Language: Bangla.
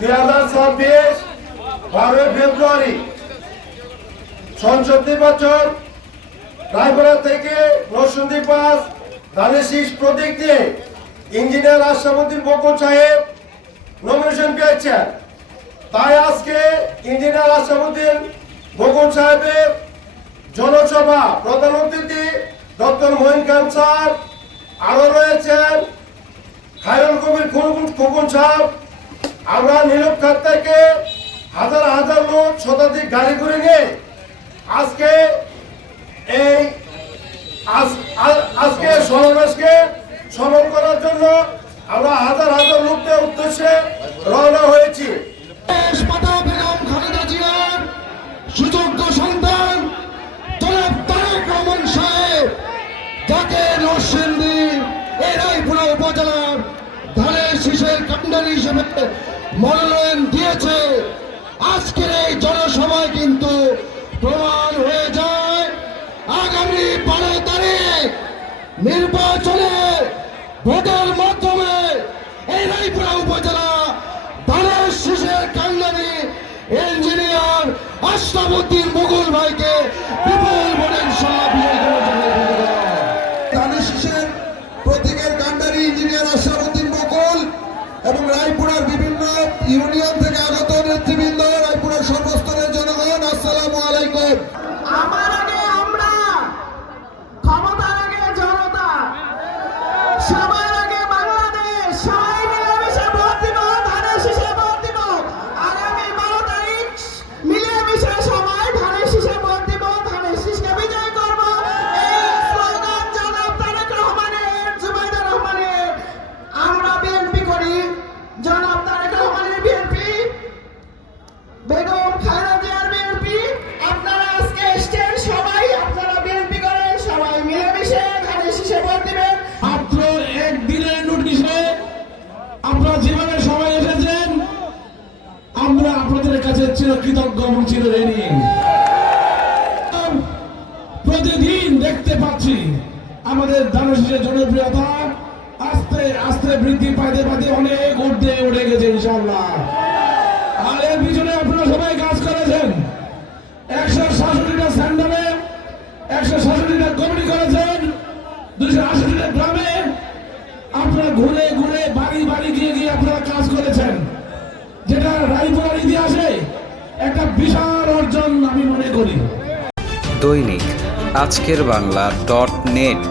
2026 12 ফেব্রুয়ারি সংসদ নির্বাচন রায়পুরা থেকে নরসিংদী 5 ধানের শীষ প্রতীক দিয়ে ইঞ্জিনিয়ার আশরাফুদ্দিন বকুল সাহেব নমিনেশন পেয়েছেন। তাই আজকে ইঞ্জিনিয়ার আশরাফুদ্দিন বকুল সাহেবের জনসভা প্রধান অতিথি ডক্টর মঈন খান স্যার, আরো রয়েছেন খায়রুল কবির খোকন সাহেব। আমরা নীলক্ষাত থেকে হাজার হাজার লোক শতাধিক গাড়ি করে নিয়ে আজকে এই আজকে সমাবেশকে সফল করার জন্য আমরা হাজার হাজার লোকদের উদ্দেশ্যে রওনা হয়েছি। সুযোগ্য সন্তান জনাব তারেক রহমান সাহেব, যাকে নরসিংদী রায়পুরা উপজেলার ধানের শীষের কান্ডারি হিসেবে মনোনয়ন দিয়েছে। আজকের এই জনসভায় কিন্তু প্রমাণ হয়ে যায় আগামী 12 তারিখ নির্বাচনে ভোটের মাধ্যমে এই রায়পুরা উপজেলা ধানের শীষের কান্ডারি ইঞ্জিনিয়ার আশরাফুদ্দিন বকুল ভাইকে বিপুল ভোটে ইনশাআল্লাহ বিজয়ী করার জন্য ধানের শীষের প্রতীকের কান্ডারি ইঞ্জিনিয়ার আশরাফুদ্দিন বকুল এবং রায়পুরার বিভিন্ন ইউনিয়ন থেকে আগত নেতৃবৃন্দ, রায়পুরার সর্বস্তরের জনগণ, আসসালামু আলাইকুম। আমার আগে আমরা, ক্ষমতার আগে জনতা, সবার আগে বাংলাদেশ, সবাই মিলেমিশে ভোট দিব, ধানের শীষে ভোট দিব। আগামী 12 তারিখ মিলেমিশে সবাই ধানের শীষে ভোট দিব, ধানের শীষকে বিজয় করব। এই স্লোগান জনাব তারেক রহমানের, জুবাইদা রহমানের। আমরা বিএনপি করি, জনাব তারেক রহমানের বিএনপি, বেগম খালেদা জিয়ার বিএনপি। আপনারা আজকে এসছেন, সবাই আপনারা বিএনপি করেন, সবাই মিলেমিশে ধানের শীষে ভোট দিবেন। মাত্র একদিনের নোটিশে আপনারা যেভাবে সবাই এসেছেন, আমরা আপনাদের কাছে চিরকৃতজ্ঞ এবং চিরঋণী। প্রতিদিন দেখতে পাচ্ছি আমাদের ধানের শীষের জনপ্রিয়তা আস্তে আস্তে বৃদ্ধি পাইতে পাইতে অনেক ঊর্ধ্বে উঠে গেছে ইনশাআল্লাহ। আর এর পিছনে আপনারা সবাই কাজ করেছেন। 166টা সেন্টারে 166টা কমিটি করেছেন, 268টা গ্রামে আপনারা ঘুরে ঘুরে বাড়ি বাড়ি গিয়ে গিয়ে আপনারা কাজ করেছেন, যেটা রায়পুরার ইতিহাসে একটা বিশাল অর্জন আমি মনে করি। দৈনিক আজকের বাংলা .net